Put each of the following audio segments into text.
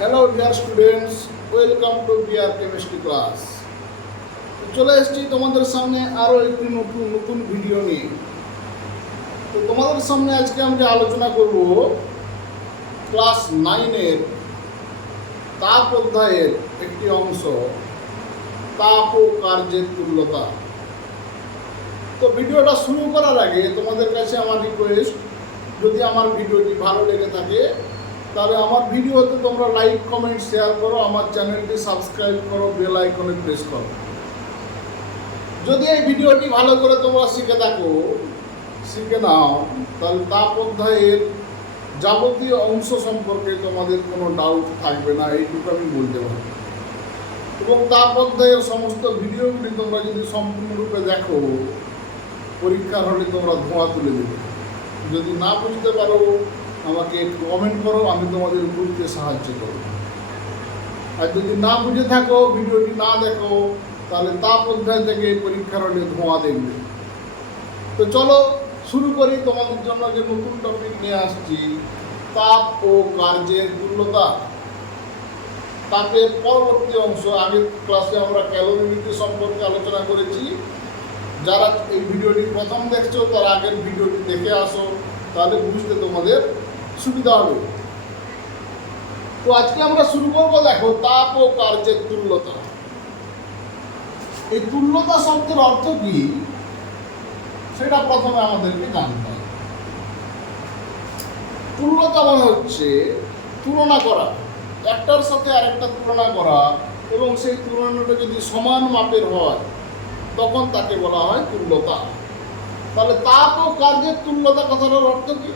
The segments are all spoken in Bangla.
Hello dear students, welcome to B R chemistry class. চলে এসেছি তোমাদের সামনে আরও একটি নতুন ভিডিও নিয়ে। তো তোমাদের সামনে আজকে আমরা আলোচনা করব ক্লাস 9-এর তাপ অধ্যায়ের একটি অংশ, তাপ ও কার্যের তুল্যতা। তো ভিডিওটা শুরু করার আগে তোমাদের কাছে আমার রিকোয়েস্ট, যদি আমার ভিডিওটি ভালো লেগে থাকে তাহলে আমার ভিডিওতে তোমরা লাইক, কমেন্ট, শেয়ার করো, আমার চ্যানেলটি সাবস্ক্রাইব করো, বেল আইকনে প্রেস করো। যদি এই ভিডিওটি ভালো করে তোমরা শিখে নাও, তাহলে তাপ অধ্যায়ের যাবতীয় অংশ সম্পর্কে তোমাদের কোনো ডাউট থাকবে না, এইটুকু আমি বলতে পারি। এবং তাপ অধ্যায়ের সমস্ত ভিডিওগুলি তোমরা যদি সম্পূর্ণরূপে দেখো, পরীক্ষার হলে তোমরা ধোঁয়া তুলে দেবে। যদি না বুঝতে পারো আমাকে কমেন্ট করো, আমি তোমাদের বুঝতে সাহায্য করব। আর যদি না বুঝে থাকো, ভিডিওটি না দেখো, তাহলে তাপ অধ্যায় থেকে পরীক্ষার হলে ধোঁয়া দেখবে। তো চলো শুরু করি। তোমাদের জন্য যে নতুন টপিক নিয়ে আসছি, তাপ ও কার্যের তুল্যতা। তাপের পরবর্তী অংশ, আগের ক্লাসে আমরা ক্যালোরিমিটার সম্পর্কে আলোচনা করেছি। যারা এই ভিডিওটি প্রথম দেখছো তারা আগের ভিডিওটি দেখে আসো, তাহলে বুঝতে তোমাদের সুবিধা হবে। তো আজকে আমরা শুরু করবো, দেখো, তাপ ও কার্যের তুল্যতা। এই তুল্যতা শব্দের অর্থ কি সেটা প্রথমে আমাদেরকে জানতে হবে। তুল্যতা মানে হচ্ছে তুলনা করা, একটার সাথে আরেকটা তুলনা করা, এবং সেই তুলনাটা যদি সমান মাপের হয় তখন তাকে বলা হয় তুল্যতা। তাহলে তাপ ও কার্যের তুল্যতা কথাটার অর্থ কি?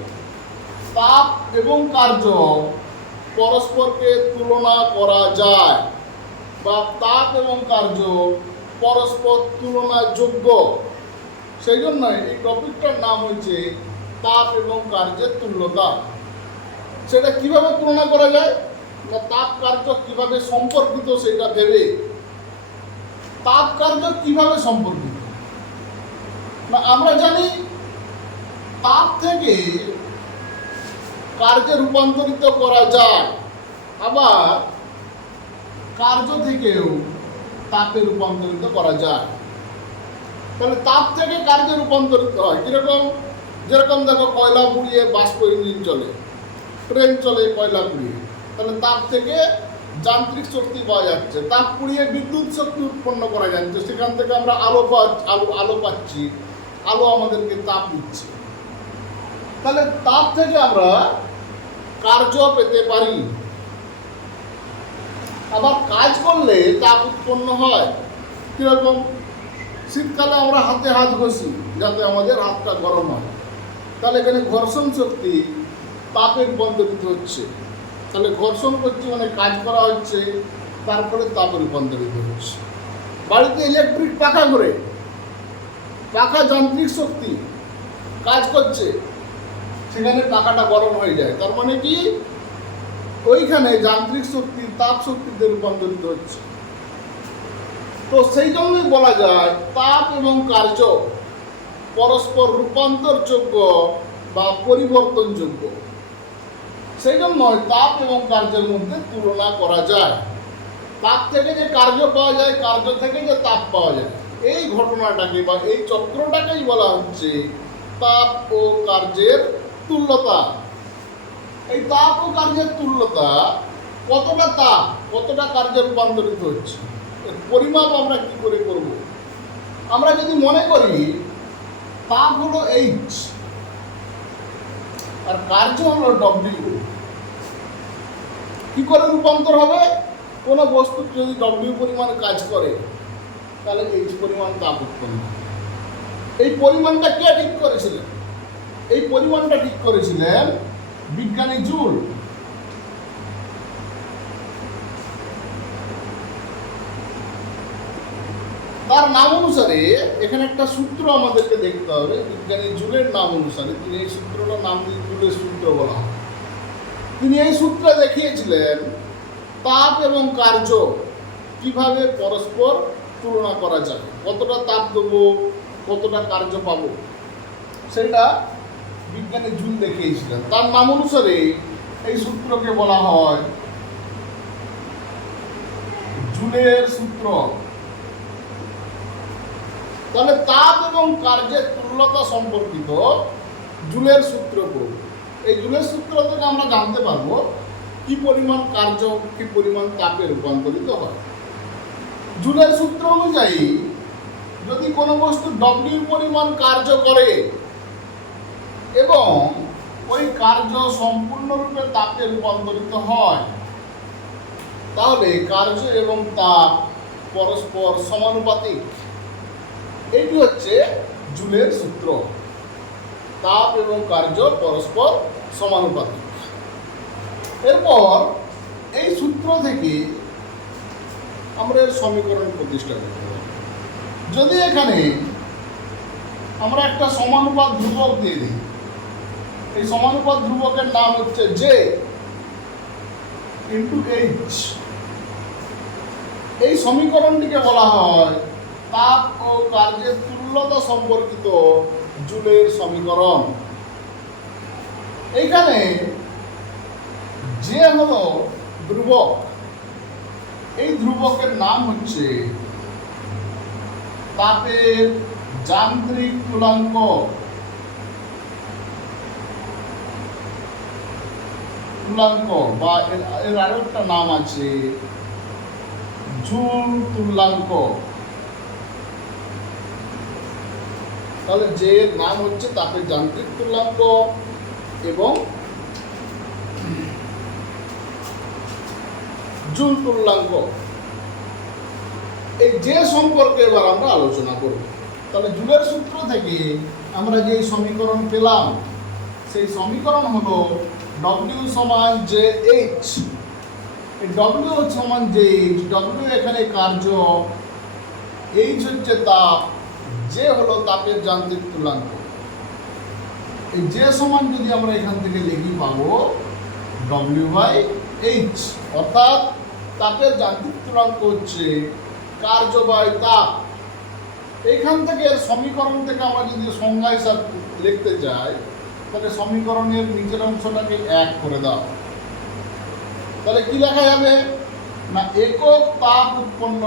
তাপ এবং কার্য পরস্পরকে তুলনা করা যায়, বা তাপ এবং কার্য পরস্পর তুলনাযোগ্য। সেই জন্য এই টপিকটার নাম হচ্ছে তাপ এবং কার্যের তুল্যতা। সেটা কিভাবে তুলনা করা যায় না, তাপ কার্য কিভাবে সম্পর্কিত সেটা ভেবে। তাপ কার্য কিভাবে সম্পর্কিত না, আমরা জানি তাপ থেকে কার্যে রূপান্তরিত করা যায়, আবার কার্য থেকেও তাপে রূপান্তরিত করা যায়। তাহলে তাপ থেকে কার্যে রূপান্তরিত হয় কিরকম? যেরকম দেখো, কয়লা পুড়িয়ে বাষ্প ইঞ্জিন চলে, ট্রেন চলে কয়লা পুড়িয়ে, তাহলে তাপ থেকে যান্ত্রিক শক্তি পাওয়া যাচ্ছে, তাপ পুড়িয়ে বিদ্যুৎ শক্তি উৎপন্ন করা যাচ্ছে, সেখান থেকে আমরা আলো পাচ্ছি, আলো আমাদেরকে তাপ দিচ্ছে। তাহলে তাপ থেকে আমরা কার্য পেতে পারি, আবার কাজ করলে তাপ উৎপন্ন হয়। কিরকম? শীতকালে আমরা হাতে হাত ঘষি যাতে আমাদের হাতটা গরম হয়, তাহলে এখানে ঘর্ষণ শক্তি তাপে রূপান্তরিত হচ্ছে। তাহলে ঘর্ষণ করছে মানে কাজ করা হচ্ছে, তারপরে তাপে রূপান্তরিত হচ্ছে। বাড়িতে ইলেকট্রিক পাখা করে, পাখা যান্ত্রিক শক্তি কাজ করছে, সেখানে পাখাটা গরম হয়ে যায়, তার মানে কি ওইখানে যান্ত্রিক শক্তি তাপ শক্তিতে রূপান্তরিত হচ্ছে। তো সেই জন্যই বলা যায় তাপ এবং কার্য পরস্পর রূপান্তরযোগ্য বা পরিবর্তনযোগ্য। সেই জন্য তাপ এবং কার্যের মধ্যে তুলনা করা যায়। তাপ থেকে যে কার্য পাওয়া যায়, কার্য থেকে যে তাপ পাওয়া যায়, এই ঘটনাটাকে বা এই চক্রটাকেই বলা হচ্ছে তাপ ও কার্যের তুল্যতা। এই তাপ ও কার্যের তুল্যতা, কতটা তাপ কতটা কার্যে রূপান্তরিত হচ্ছে, এর পরিমাপ আমরা কি করে করব? আমরা যদি মনে করি তাপ হলো এইচ আর কার্য হলো ডব্লিউ, কি করে রূপান্তর হবে? কোনো বস্তু যদি ডব্লিউ পরিমাণ কাজ করে তাহলে এইচ পরিমাণ তাপ উৎপন্ন হবে। এই পরিমাণটা কে ঠিক করেছিলেন? এই পরিমাণটা ঠিক করেছিলেন বিজ্ঞানী জুল। তার নাম অনুসারে এখানে একটা সূত্র আমাদেরকে দেখতে হবে। বিজ্ঞানী জুলের নাম অনুসারে তিনি এই সূত্রটার নাম দিয়ে জুলের সূত্র বলা হয়। তিনি এই সূত্রে দেখিয়েছিলেন তাপ এবং কার্য কিভাবে পরস্পর তুলনা করা যায়, কতটা তাপ দেবো কতটা কার্য পাবো, সেটা বিজ্ঞানী জুল দেখিয়েছিলেন। তার নাম অনুসারে এই সূত্রকে বলা হয় জুলের সূত্র। তাহলে তাপ এবং কার্যের তুল্যতা সম্পর্কিত জুলের সূত্র করব। এই জুলের সূত্র থেকে আমরা জানতে পারবো কি পরিমাণ কার্য কি পরিমাণ তাপে রূপান্তরিত হয়। জুলের সূত্র অনুযায়ী যদি কোনো বস্তু ডব্লিউ পরিমাণ কার্য করে এবং ওই কার্য সম্পূর্ণরূপে তাপে রূপান্তরিত হয়, তাহলে কার্য এবং তাপ পরস্পর সমানুপাতিক। এটি হচ্ছে জুলের সূত্র। তাপ এবং কার্য পরস্পর সমানুপাতিক। এরপর এই সূত্র থেকে আমরা এর সমীকরণ প্রতিষ্ঠা করতে পারি। যদি এখানে আমরা একটা সমানুপাত ধ্রুবক দিয়ে দিই, এই সমানুপাত ধ্রুবকের নাম হচ্ছে জে ইন্টু এইচ। এই সমীকরণটিকে বলা হয় তাপ ও কার্যের তুল্যতা সম্পর্কিত জুলের সমীকরণ। এইখানে যে হলো ধ্রুবক, এই ধ্রুবকের নাম হচ্ছে তাপের যান্ত্রিক তুলাঙ্ক। বা এর আরো একটা নাম আছে জুল তুল্যাঙ্ক। তাহলে যে এর নাম হচ্ছে তাপের যান্ত্রিক তুল্যাঙ্ক এবং জুল তুল্যাঙ্ক। এই যে সম্পর্কে এবার আমরা আলোচনা করব। তাহলে জুলের সূত্র থেকে আমরা যে সমীকরণ পেলাম, সেই সমীকরণ হলো ডব্লিউ সমান জে এইচ। এই ডব্লিউ সমান জে এইচ। ডব্লিউ এখানে কার্য, এইচ হচ্ছে তাপ, যে হলো তাপের যান্ত্রিক তুল্যাঙ্ক। এই যে সমান যদি আমরা এখান থেকে লিখি পাবো ডব্লিউ বাই এইচ, অর্থাৎ তাপের যান্ত্রিক তুল্যাঙ্ক হচ্ছে কার্য বাই তাপ। এইখান থেকে এর সমীকরণ থেকে আমরা যদি সংজ্ঞা হিসাব লিখতে চাই, তাহলে সমীকরণের নিচের অংশটাকে এক করে দাও। তাহলে কি লেখা যাবে না, একক তাপ উৎপন্ন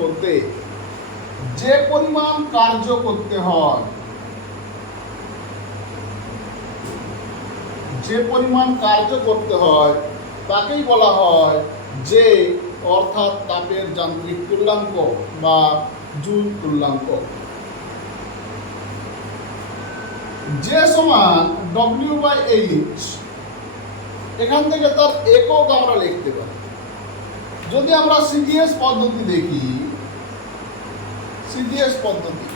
করতে যে পরিমাণ কার্য করতে হয়, তাকেই বলা হয় যে, অর্থাৎ তাপের যান্ত্রিক তুল্যাঙ্ক বা জুল তুল্যাঙ্ক। যে সমান ডব্লিউ বাই এইচ। এখান থেকে তার একক আমরা লিখতে পারি। যদি আমরা সিডিএস পদ্ধতি দেখি, সিডিএস পদ্ধতি,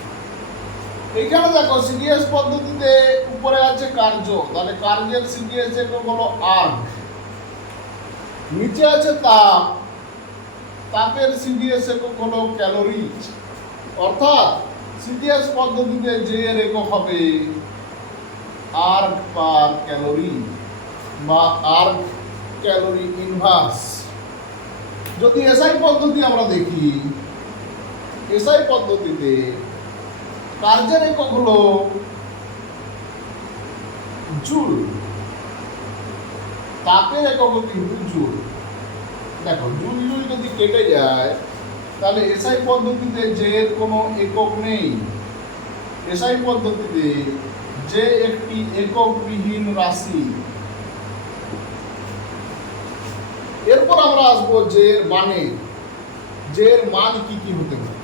এখানে দেখো সিডিএস পদ্ধতিতে উপরে আছে কার্য, তাহলে কার্যের সিডিএস একক হলো আর্গ। নিচে আছে তাপ, তাপের সিডিএস একক হলো ক্যালোরি। অর্থাৎ সিডিএস পদ্ধতিতে যে এর একক হবে আর্গ পার ক্যালোরি বা আর্গ ক্যালোরি ইনভার্স। যদি এসআই পদ্ধতি আমরা দেখি, এসআই পদ্ধতিতে কার্যের একক হলো জুল, তাপের একক কিন্তু জুল। দেখো জুল জুল যদি কেটে যায়, তাহলে এসআই পদ্ধতিতে যে এর কোনো একক নেই। এসআই পদ্ধতিতে যে একটি এককবিহীন রাশি। এরপর আমরা আসবো যে এর মানে, যে এর মান কি কি হতে পারে।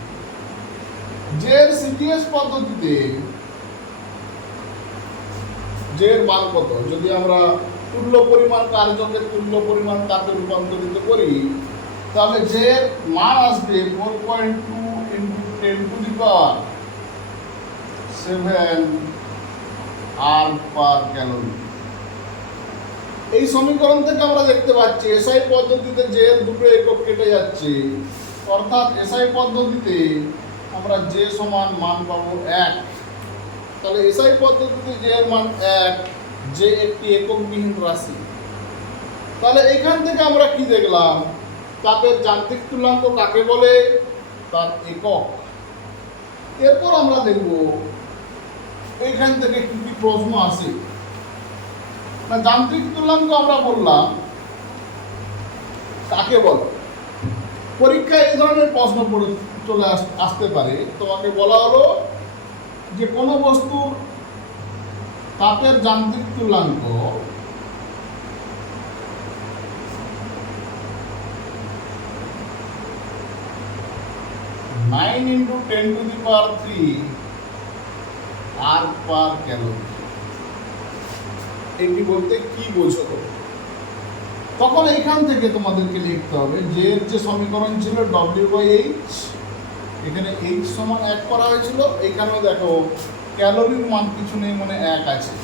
যে এর সিডিএস পদ্ধতিতে যে এর মান কত, যদি আমরা তুল্য পরিমাণ কার্যকে তুল্য পরিমাণ তাপে রূপান্তরিত করি, তাহলে যে এর মান আসবে 4.2 × 10⁻⁷ আর্গ পার ক্যালোরি। এই সমীকরণ থেকে আমরা দেখতে পাচ্ছি এসআই পদ্ধতিতে যে এর দুটো একক কেটে যাচ্ছে, অর্থাৎ এসআই পদ্ধতিতে আমরা যে সমান মান পাবো 1। তাহলে এসআই পদ্ধতিতে যে এর মান 1, যে একটি এককবিহীন রাশি। তাহলে এখান থেকে আমরা কি দেখলাম, তাপের যান্ত্রিক তুল্যাঙ্ক কাকে বলে, তার একক। এরপর আমরা দেখব এইখান থেকে কি কি প্রশ্ন আসে। না, যান্ত্রিক তুল্যাঙ্ক আমরা বললাম কাকে বল। পরীক্ষায় এই ধরনের প্রশ্ন চলে আসতে পারে। তোমাকে বলা হলো যে কোনো বস্তুর তাপের যান্ত্রিক তুল্যাঙ্ক নাইন ইন্টু 10⁻³ R/ক্যালোরি। এটি বলতে কি বোঝো? তখন এইখান থেকে তোমাদেরকে লিখতে হবে যে এর যে সমীকরণ ছিল W/H, এখানে H সমান 1 করা হয়েছিল। এইখানেও দেখো ক্যালোরির মান কিছু নেই, মানে 1 আছে,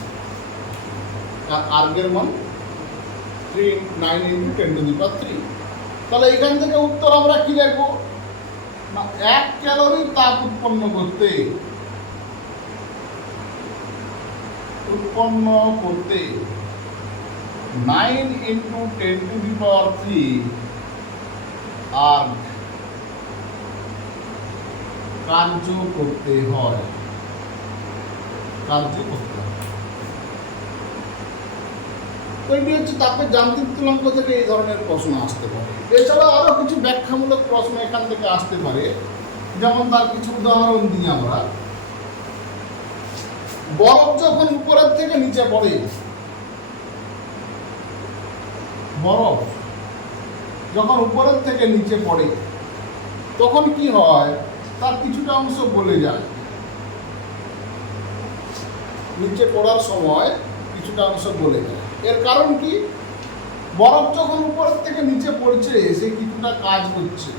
আর আর্গের মান 9 ইন্টু 10⁻³। তাহলে এইখান থেকে উত্তর আমরা কি লিখবো না, 1 ক্যালোরির তাপ উৎপন্ন করতে 9 ইন্টু 10⁻³ আর কার্য করতে হয়। তো এটি হচ্ছে তাপের যান্ত্রিক তুল্যাঙ্ক থেকে এই ধরনের প্রশ্ন আসতে পারে। এছাড়া আরো কিছু ব্যাখ্যামূলক প্রশ্ন এখান থেকে আসতে পারে। যেমন তার কিছু উদাহরণ দিই আমরা। বরফ যখন উপরের থেকে নিচে পড়ে, বরফ যখন উপরের থেকে নিচে পড়ে তখন কি হয়, তার কিছুটা অংশ গলে যায়। নিচে পড়ার সময় কিছুটা অংশ গলে যায়। এর কারণ কি? বরফ যখন উপরের থেকে নিচে পড়ছে, সে কিছুটা কাজ করছে।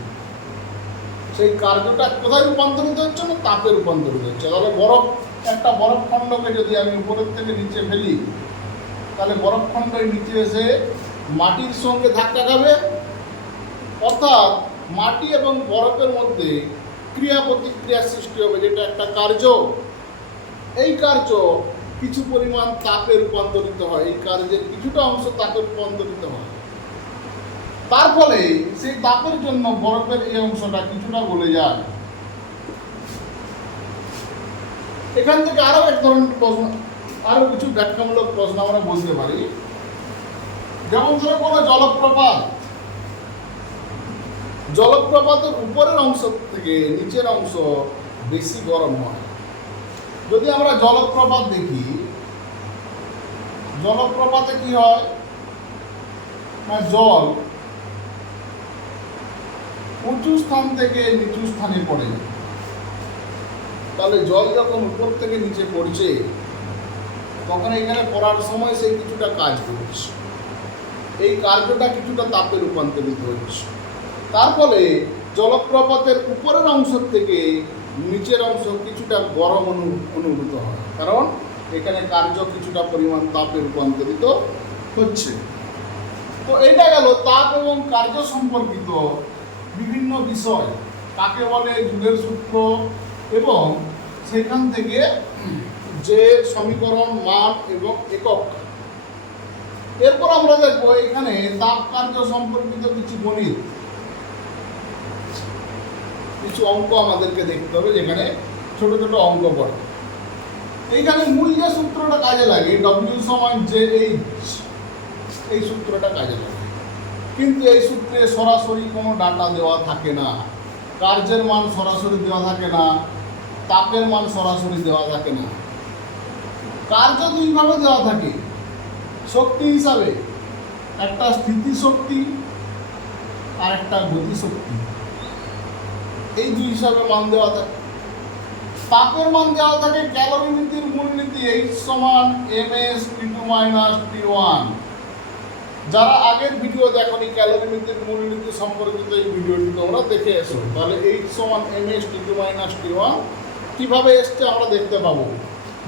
সেই কার্যটা কোথায় রূপান্তরিত হচ্ছে না, তাপে রূপান্তরিত হচ্ছে। তাহলে একটা বরফ খণ্ডকে যদি আমি উপরের থেকে নিচে ফেলি, তাহলে বরফ খণ্ডের নিচে এসে মাটির সঙ্গে ধাক্কা খাবে, অর্থাৎ মাটি এবং বরফের মধ্যে ক্রিয়া প্রতিক্রিয়া সৃষ্টি হবে, যেটা একটা কার্য। এই কার্য কিছু পরিমাণ তাপে রূপান্তরিত হয়, এই কার্যের কিছুটা অংশ তাপে রূপান্তরিত হয়। তার ফলে সেই তাপের জন্য বরফের এই অংশটা কিছুটা গলে যায়। এখান থেকে আরো এক ধরনের প্রশ্ন, আরো কিছু ব্যাখ্যামূলক প্রশ্ন আমরা বলতে পারি। যেমন ধরো কোনো জলপ্রপাতের উপরের অংশ থেকে নিচের অংশ বেশি গরম হয়। যদি আমরা জলপ্রপাত দেখি, জলপ্রপাতে কি হয় না, জল উঁচু স্থান থেকে নিচু স্থানে পড়ে। তাহলে জল যখন উপর থেকে নিচে পড়ছে, তখন এখানে পড়ার সময় সে কিছুটা কাজ করছে। এই কার্যটা কিছুটা তাপে রূপান্তরিত হচ্ছে। তার ফলে জলপ্রপাতের উপরের অংশ থেকে নিচের অংশ কিছুটা গরম অনুভূত হয়, কারণ এখানে কার্য কিছুটা পরিমাণ তাপে রূপান্তরিত হচ্ছে। তো এটা গেল তাপ এবং কার্য সম্পর্কিত বিভিন্ন বিষয়, কাকে বলে, জুলের সূত্র, এবং সেখান থেকে যে সমীকরণ, মান এবং একক। এরপর আমরা দেখবো এখানে তাপ কার্য সম্পর্কিত কিছু গণিত, কিছু অঙ্ক আমাদেরকে দেখতে হবে, যেখানে ছোট ছোট অঙ্ক পড়ে। এইখানে মূল যে সূত্রটা কাজে লাগে, W=JH, এই সূত্রটা কাজে লাগে। কিন্তু এই সূত্রে সরাসরি কোনো ডাটা দেওয়া থাকে না, কার্যের মান সরাসরি দেওয়া থাকে না, তাপের মান সরাসরি দেওয়া থাকে না। কার্য দুইভাবে দেওয়া থাকে শক্তি হিসাবে, একটা স্থিতিশক্তি আর একটা গতিশক্তি। এই দুই হিসাবে মান দেওয়া থাকে। তাপের মান দেওয়া থাকে ক্যালোরিমিতির মূলনীতি H=mS/T2-T1। যারা আগের ভিডিও দেখনি ক্যালোরিমিতির মূলনীতি সম্পর্কিত এই ভিডিওটি তোমরা দেখে এসো, তাহলে H=mS/T2-T1 কিভাবে এসছে আমরা দেখতে পাবো।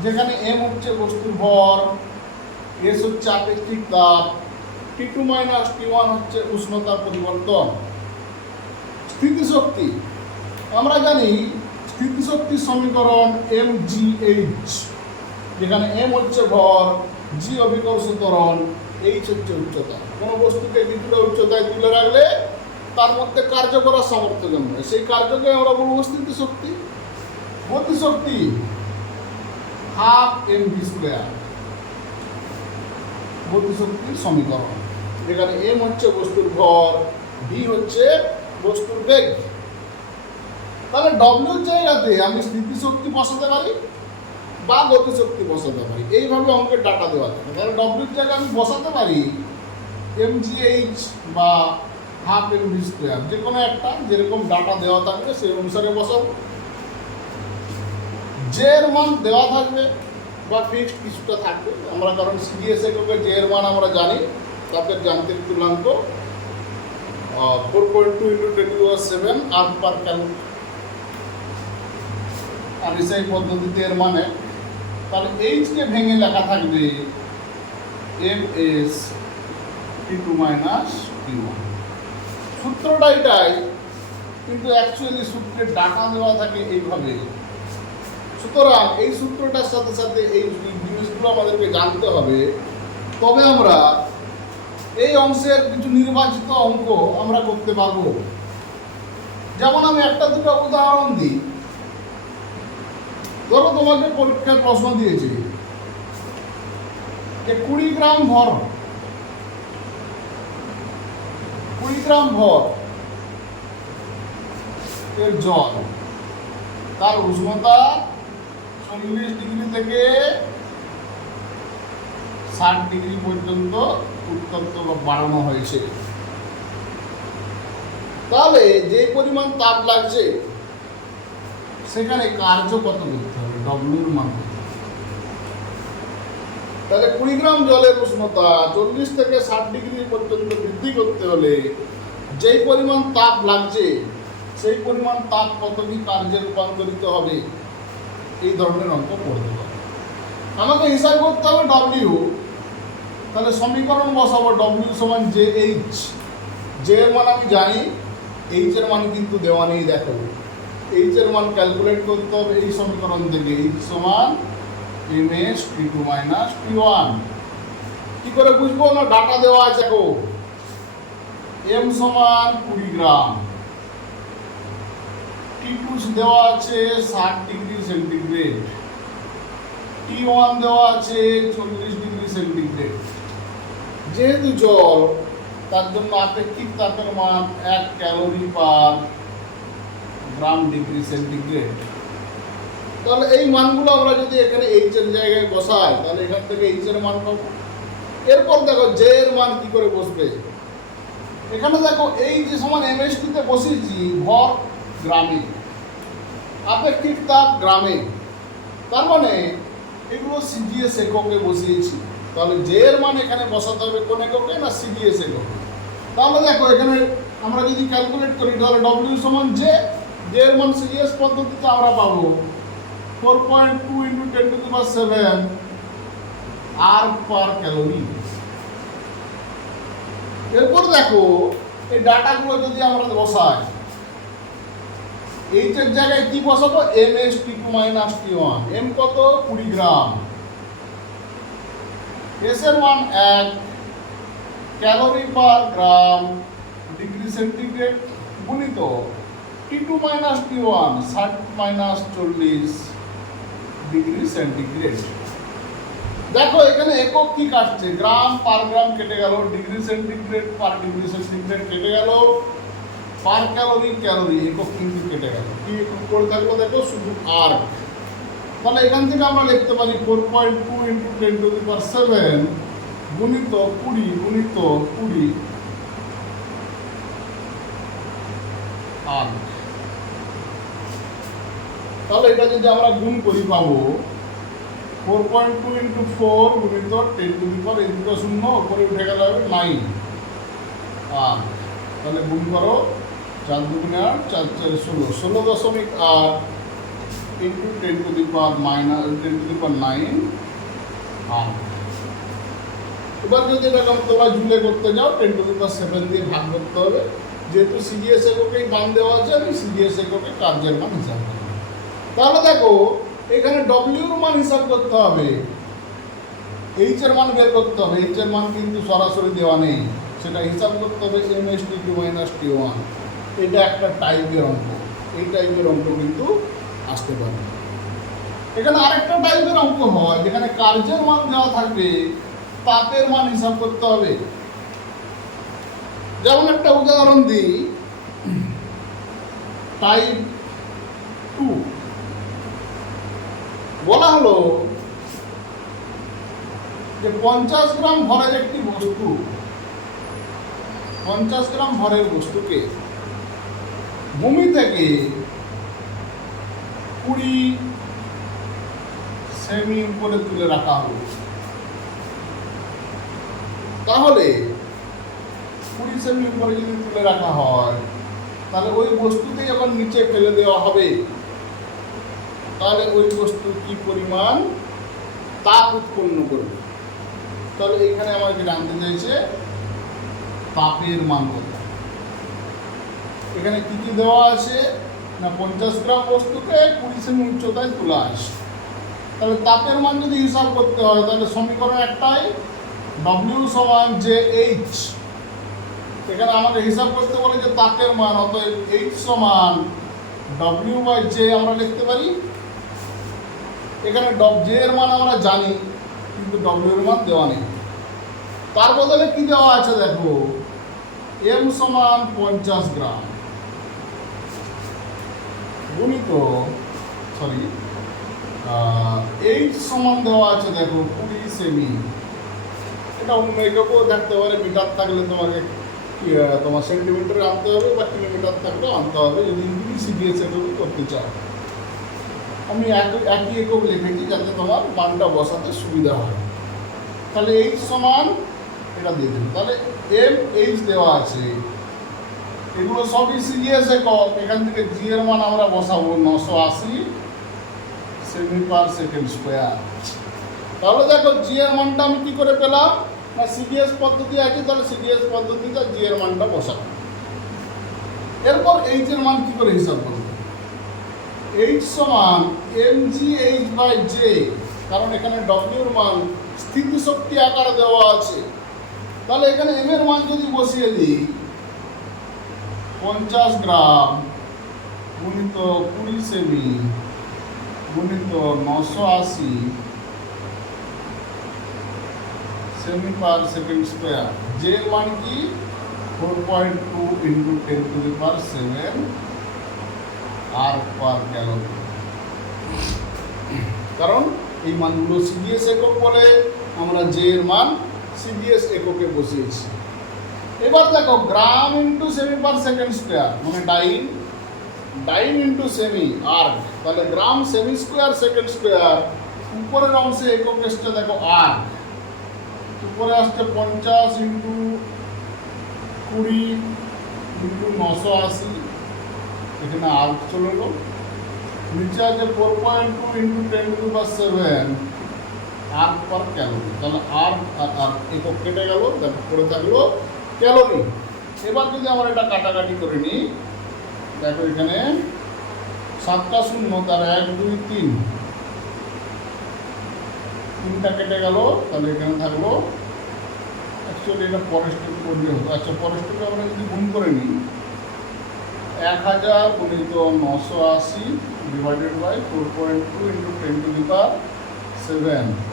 যেখানে m হচ্ছে বস্তুর ভর, s হচ্ছে আপেক্ষিক তাপ, T2-T1 হচ্ছে উষ্ণতার পরিবর্তন। স্থিতিশক্তি আমরা জানি, স্থিতিশক্তির সমীকরণ mgh, যেখানে m হচ্ছে ভর, g অভিকর্ষ ত্বরণ, h হচ্ছে উচ্চতা। কোনো বস্তুকে কিছুটা উচ্চতায় তুলে রাখলে তার মধ্যে কার্য করার সামর্থ্য জন্মায়, সেই কার্যকে আমরা বলবো স্থিতিশক্তি। গতিশক্তি 12mv²। গতিশক্তির সমীকরণ, যেখানে এম হচ্ছে বস্তুর ভর, ভি হচ্ছে বস্তুর বেগ। তাহলে ডব্লিউর জায়গাতে আমি স্থিতিশক্তি বসাতে পারি বা গতিশক্তি বসাতে পারি, এইভাবে অঙ্কের ডাটা দেওয়া থাকে। তাহলে ডব্লিউর জায়গায় আমি বসাতে পারি mgh বা হাফ mv স্কোয়ার, যে কোনো একটা, যেরকম ডাটা দেওয়া থাকবে সেই অনুসারে বসাবো। জে এর মান দেওয়া থাকবে বা ফিক্সড কিছুটা থাকবে, আমরা কারণ সিডিএস এককে জে এর মান আমরা জানি, তাদের যান্ত্রিক তুলাঙ্ক 4.2 × 10⁷ আর্ক পার ক্যালোরি, আর এসআই পদ্ধতিতে এর মানে, তাহলে এইচকে ভেঙে লেখা থাকবে ms T2 - T1। সূত্রটা এটাই, কিন্তু অ্যাকচুয়ালি সূত্রের ডাটা দেওয়া থাকে এইভাবে। সুতরাং এই সূত্রটার সাথে সাথে এই জিনিসগুলো আমাদেরকে জানতে হবে, তবে আমরা এই অংশের কিছু নির্বাচিত অঙ্ক আমরা করতে পারবো। যেমন আমি একটা দুটো উদাহরণ দিই। ধরো তোমাকে পরীক্ষায় প্রশ্ন দিয়েছি যে 20 গ্রাম ভর, 20 গ্রাম ভর এর জল, তার উষ্ণতা 40 ডিগ্রি থেকে 60 ডিগ্রি পর্যন্ত উত্তপ্ত বা বাড়ানো হয়েছে। তাহলে যে পরিমাণ তাপ লাগছে সেখানে কার্য কত করতে হবে, ডব্লিউর মান। তাহলে 20 গ্রাম জলের উষ্ণতা 40 থেকে 60 ডিগ্রি পর্যন্ত বৃদ্ধি করতে হলে যেই পরিমাণ তাপ লাগছে সেই পরিমাণ তাপ কতটি কার্যে রূপান্তরিত হবে, এই ধরনের অঙ্ক পড়তে পারে। আমাকে হিসাব করতে হবে ডব্লিউ, তাহলে সমীকরণ বসাবো ডব্লিউ সমান জে এইচ। জে এর মান আমি জানি, এইচ এর মান কিন্তু দেওয়া নেই, দেখো এইচ এর মান ক্যালকুলেট করতে হবে এই সমীকরণ থেকে, এইচ সমান ms T2 - T1। কি করে বুঝবো না, ডাটা দেওয়া আছে, দেখো m সমান 20 গ্রাম, T2 দেওয়া আছে 60 ডিগ্রি সেন্টিগ্রেড, T1 দেওয়া আছে 40 ডিগ্রি সেন্টিগ্রেড। যেহেতু জল, তার জন্য আপেক্ষিক তাপের মান 1 ক্যালোরি পার গ্রাম ডিগ্রি সেন্টিগ্রেড। তাহলে এই মানগুলো আমরা যদি এখানে এইচ এর জায়গায় বসাই, তাহলে এখান থেকে এইচ এর মান পাবো। এরপর দেখো জে এর মান কি করে বসবে, এখানে দেখো এই যে সমান এমএসটিতে বসিয়েছি, ভর গ্রামে, আপেক্ষিক তাপ গ্রামে, তার মানে এগুলো সিজিএস এককে বসিয়েছি। তাহলে জে এর মান এখানে বসাতে হবে কোন এককে না, সিজিএস এককে। তাহলে দেখো এখানে আমরা যদি ক্যালকুলেট করি, তাহলে ডব্লিউ সমান জে, জে এর মান সিজিএস পদ্ধতিতে আমরা পাবো 4.2 × 10⁷ আর্ক পার ক্যালোরি। এরপর দেখো এই ডাটাগুলো যদি আমরা বসাই, এইচ এর জায়গায় কি বসাবো, ms T2 - T1। এম কত, 20 গ্রাম, এস এর মান 1 ক্যালোরি পার গ্রাম ডিগ্রি সেন্টিগ্রেড গুণিত T2 - T1 60 - 40 ডিগ্রি সেন্টিগ্রেড। দেখো এখানে একক কি কাটছে, গ্রাম পার গ্রাম কেটে গেল, ডিগ্রি সেন্টিগ্রেড পার ডিগ্রি সেন্টিগ্রেড কেটে গেল, পার ক্যালোরি ক্যালোরি একক কিন্তু কেটে গেল। কি একক করে থাকলো, দেখো শুধু আর্ক। তাহলে এখান থেকে আমরা লিখতে পারি 4.2 × 10⁷ গুণিত 20 গুণিত 20 আর্ক। তাহলে এটা যদি আমরা গুণ করি পাবো 4.2 × 4 গুণিত 10⁻, এই দুটো শূন্য উপরে উঠে গেলে হবে 9 আর্ক। তাহলে গুণ করো, 4 × 2 = 8, 4 × 4 = 16, 16.8 × 10⁻9 আর্ক। এবার যদি এরকম তোমরা জুলে করতে যাও, 10⁷ দিয়ে ভাগ করতে হবে, যেহেতু সিজিএস এককেই মান দেওয়া আছে, আমি সিজিএস এককে কার্যের মান হিসাব করব। তাহলে দেখো এখানে ডব্লিউর মান হিসাব করতে হবে, এইচ এর মান বের করতে হবে। এইচ এর মান কিন্তু সরাসরি দেওয়া নেই, সেটা হিসাব করতে হবে ms T2 - T1। এটা একটা টাইপের অঙ্ক, এই টাইপের অঙ্ক কিন্তু আসতে পারে। এখানে আরেকটা টাইপের অঙ্ক হয়, যেখানে কার্যের মান দেওয়া থাকবে তাপের মান হিসাব করতে হবে। যেমন একটা উদাহরণ দিই, টাইপ 2 বলা হলো যে 50 গ্রাম ভরের একটি বস্তু, 50 গ্রাম ভরের বস্তুকে ভূমি থেকে 20 সেমি উপরে তুলে রাখা হলো। তাহলে 20 সেমি উপরে যদি তুলে রাখা হয়, তাহলে ওই বস্তুতেই আবার নিচে ফেলে দেওয়া হবে। তাহলে ওই বস্তু কি পরিমাণ তাপ উৎপন্ন করবে? তাহলে এখানে আমাকে জানতে চাইছে তাপের মান কত। এখানে কি কি দেওয়া আছে না, 50 গ্রাম বস্তুকে 20 সেমি উচ্চতায় তোলা আছে। তাহলে তাপের মান যদি হিসাব করতে হয়, তাহলে সমীকরণ একটাই, W সমান JH। এখানে আমাদের হিসাব করতে বলে যে তাপের মান, অতএব H সমান W/J আমরা লিখতে পারি। এখানে J এর মান আমরা জানি, কিন্তু W এর মান দেওয়া নেই। তার বদলে কি দেওয়া আছে দেখো, M সমান 50 গ্রাম গুণিত H সমান দেওয়া আছে দেখো 20 সেমি। এটা অন্য এককেও থাকতে পারে, মিটার থাকলে তোমার সেন্টিমিটারে আনতে হবে, বা কিলোমিটার থাকলেও আনতে হবে, যদি সিবিএস এককে করতে চাও। আমি একই একক লিখেছি যাতে তোমার মানটা বসাতে সুবিধা হয়। তাহলে H সমান এটা দিয়ে দেবে। তাহলে MH দেওয়া আছে, এগুলো সবই সিরিয়াস একক। এখান থেকে জি এর মান আমরা বসাবো 980 সেমি পার সেকেন্ড স্কোয়ার। তাহলে দেখো জি এর মানটা আমি কি করে পেলাম না, সিডিএস পদ্ধতি আছে, তাহলে সিডিএস পদ্ধতিতে জি এর মানটা বসাবো। এরপর এইচ এর মান কি করে হিসাব করবো? এইচ সমান mgh/j, কারণ এখানে ডব্লিউ এর মান স্থিতিশক্তি আকারে দেওয়া আছে। তাহলে এখানে এম এর মান যদি বসিয়ে দিই, 50 গ্রাম গুণিত 20 সেমি গুণিত 980 সেমি পার সেকেন্ড স্কোয়ার। জে এর মান কি 4.2 ইন্টু 10⁷ আর পার ক্যালোরি। কারণ এই মানগুলো সিডিএস একক বলে আমরা জে এর মান সিডিএস এককে বসিয়েছি। এবার দেখো গ্রাম ইন্টু সেমি পার সেকেন্ড স্কোয়ার, মানে ডাইন ইন্টু সেমি আর, তাহলে গ্রাম সেমি স্কোয়ার সেকেন্ড স্কোয়ার। উপরের অংশে একক এসছে দেখো আর, উপরে আসছে 50 ইন্টু 20 ইন্টু 980, এখানে আর চলে এলো। নিচে আছে 4.2 ইন্টু 10⁷ আর পার ক্যালোরি। তাহলে আর একক কেটে গেল, দেখো পড়ে থাকলো ক্যালোরি। এবার যদি আমরা এটা কাটাকাটি করে নিই, দেখো এখানে 7টা শূন্য, তার 1 2 3, 3টা কেটে গেল। তাহলে এখানে থাকলো, অ্যাকচুয়ালি এটা পরের স্টেপ করলে হতো। আচ্ছা, পরের স্টেপে আমরা যদি গুণ করে নিই, 1000 গুণিত 980 ডিভাইডেড বাই 4.2 ইন্টু 10⁷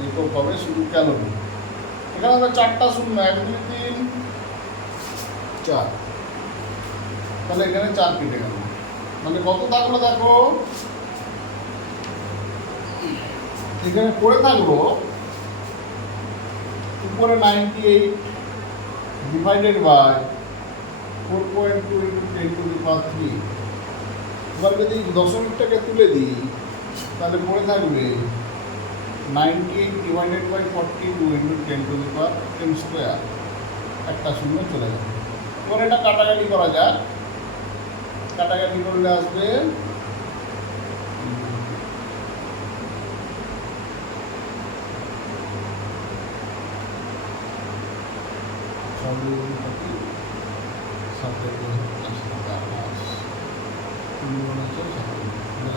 একক হবে শুধু ক্যালোরি। এখানে আমরা 4টা শূন্য, 1 2 3 4, তাহলে এখানে 4 কেটে গেল। মানে কত থাকলো দেখো, এখানে পড়ে থাকলো উপরে 98 ডিভাইডেড বাই 4.2 ইন্টু 10⁻3। এবার যদি দশমিকটাকে তুলে দিই, তাহলে পড়ে থাকবে 98 ডিভাইডেড বাই 42 ইন্টু 10⁻10²। একটা শূন্য চলে যাবে। এবার এটা কাটাকাটি করা যাক। কাটাকাটি করলে আসবে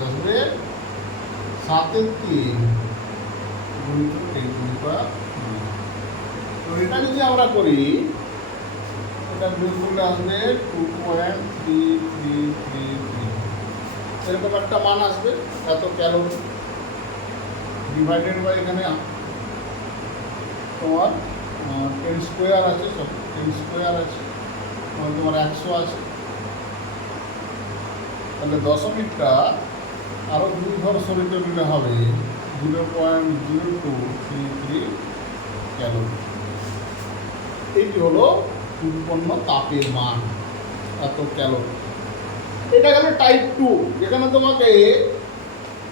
আসবে 7/3 গুণিত 10⁻। তো এটা যদি আমরা করি, এটা বিয়োগ করলে আসবে 2.3333, এরকম একটা মান আসবে। এত ক্যালোরি ডিভাইডেড বাই এখানে তোমার 10 স্কোয়ার আছে, সব 10 স্কোয়ার আছে, তোমার 100 আছে। তাহলে দশমিকটা আরও 2 ঘর সরিয়ে নিলে হবে 0.0233 ক্যালোরি। এইটি হলো উৎপন্ন তাপের মান, এত ক্যালোরি। এটা গেল টাইপ 2, যেখানে তোমাকে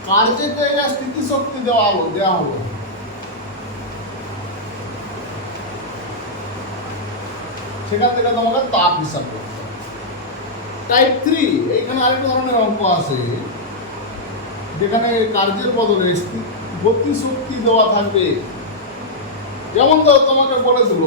কার্যের জায়গায় স্থিতিশক্তি দেওয়া হলো। সেখান থেকে তোমাকে তাপ হিসাব করতে হবে। টাইপ 3, এইখানে আরেক ধরনের অঙ্ক আছে, যেখানে কার্যের বদলে গতিশক্তি দেওয়া থাকবে। যেমন ধরো তোমাকে বলে দিল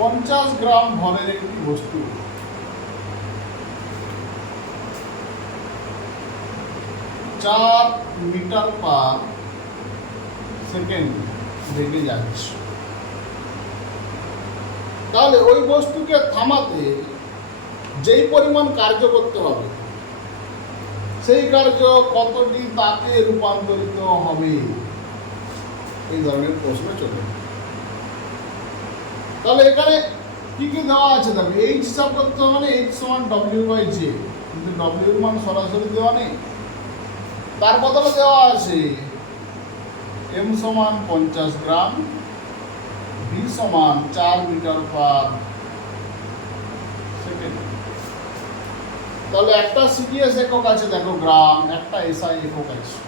50 গ্রাম ভরের একটি বস্তু 4 মিটার পার সেকেন্ড বেগে যাচ্ছে। তাহলে ওই বস্তুকে থামাতে যেই পরিমাণ কার্য করতে হবে, সেই কার্য কতটি তাপে রূপান্তরিত হবে, এই ধরনের প্রশ্ন চলে। তাহলে এখানে কি কি দেওয়া আছে? দেখো, এইচ হিসাব করতে হবে, মানে এইচ সমান W/J, কিন্তু W এর মান সরাসরি দেওয়া নেই, তার বদলে দেওয়া আছে M সমান 50 গ্রাম, V সমান 4 মিটার পার সেকেন্ড। তাহলে একটা সিজিএস একক আছে, দেখো গ্রাম, একটা এসআই একক আছে।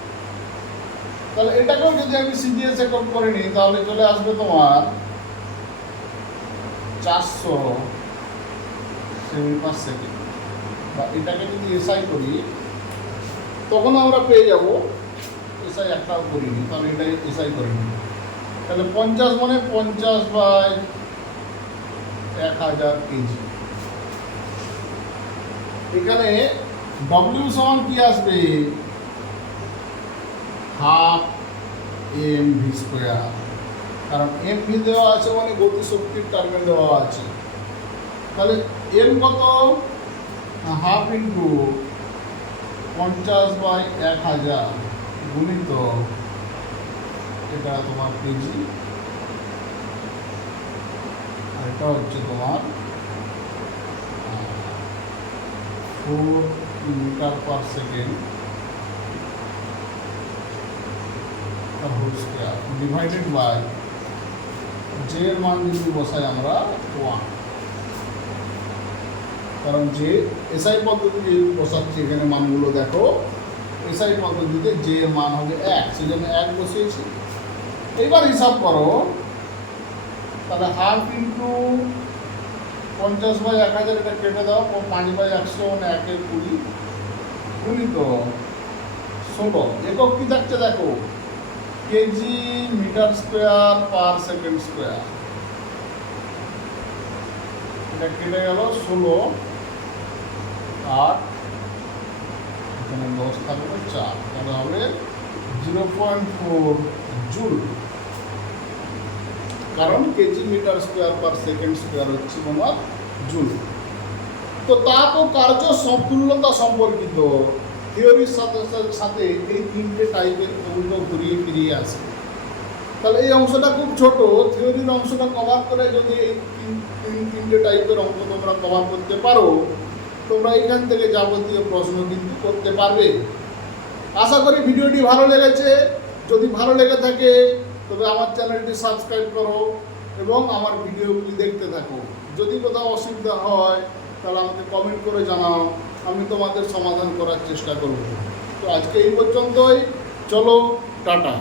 তাহলে এটাকেও যদি আমি সিজিএস একক করে নিই, তাহলে চলে আসবে তোমার 400 সেমি পার সেকেন্ড। বা এটাকে যদি এসআই করি, তখন আমরা পেয়ে যাব, এসআই একটাও করিনি, তাহলে এটা এসআই করে নিই। তাহলে 50 মানে 50/1000 কেজি। এখানে ডব্লিউ সমান কি আসবে? হাফ mv স্কোয়ার, কারণ mv দেওয়া আছে মানে গতিশক্তির টার্মে দেওয়া আছে। তাহলে m কত? হাফ ইন্টু 50/1000 গুণিত এটা তোমার কেজি, আর এটা হচ্ছে তোমার 4 metre per second whole square divided by J এর মান যদি বসাই আমরা 1, কারণ যে এসআই পদ্ধতি বসাচ্ছি এখানে মানগুলো দেখো, এসআই পদ্ধতিতে জে এর মান হবে 1, সেজন্য 1 বসিয়েছি। এবার হিসাব করো, তাহলে হাফ ইন্টু 50/1000, এটা কেটে দাও, 5/100 মানে 1/20 গুণিত 16, একক কি থাকছে দেখো, K G metre square per second square. এটা কেটে গেল 16, 8, এখানে 10 থাকবে 4, তাহলে হবে 0.4 জুল, কারণ K G metre square per second square হচ্ছে তোমার জুল। তো তাপ ও কার্য সমতুল্যতা সম্পর্কিত থিওরির সাথে এই 3টে টাইপের অঙ্ক ঘুরিয়ে ফিরিয়ে আসে। তাহলে এই অংশটা খুব ছোট, থিওরির অংশটা কভার করে যদি এই 3টে টাইপের অঙ্ক তোমরা কভার করতে পারো, তোমরা এখান থেকে যাবতীয় প্রশ্ন কিন্তু করতে পারবে। আশা করি ভিডিওটি ভালো লেগেছে। যদি ভালো লেগে থাকে তবে আমার চ্যানেলটি সাবস্ক্রাইব করো এবং আমার ভিডিওগুলি দেখতে থাকো। যদি কোথাও অসুবিধা হয় তাহলে আমাকে কমেন্ট করে জানাও, আমি তোমাদের সমাধান করার চেষ্টা করব। তো আজকে এই পর্যন্তই, চলো টাটা।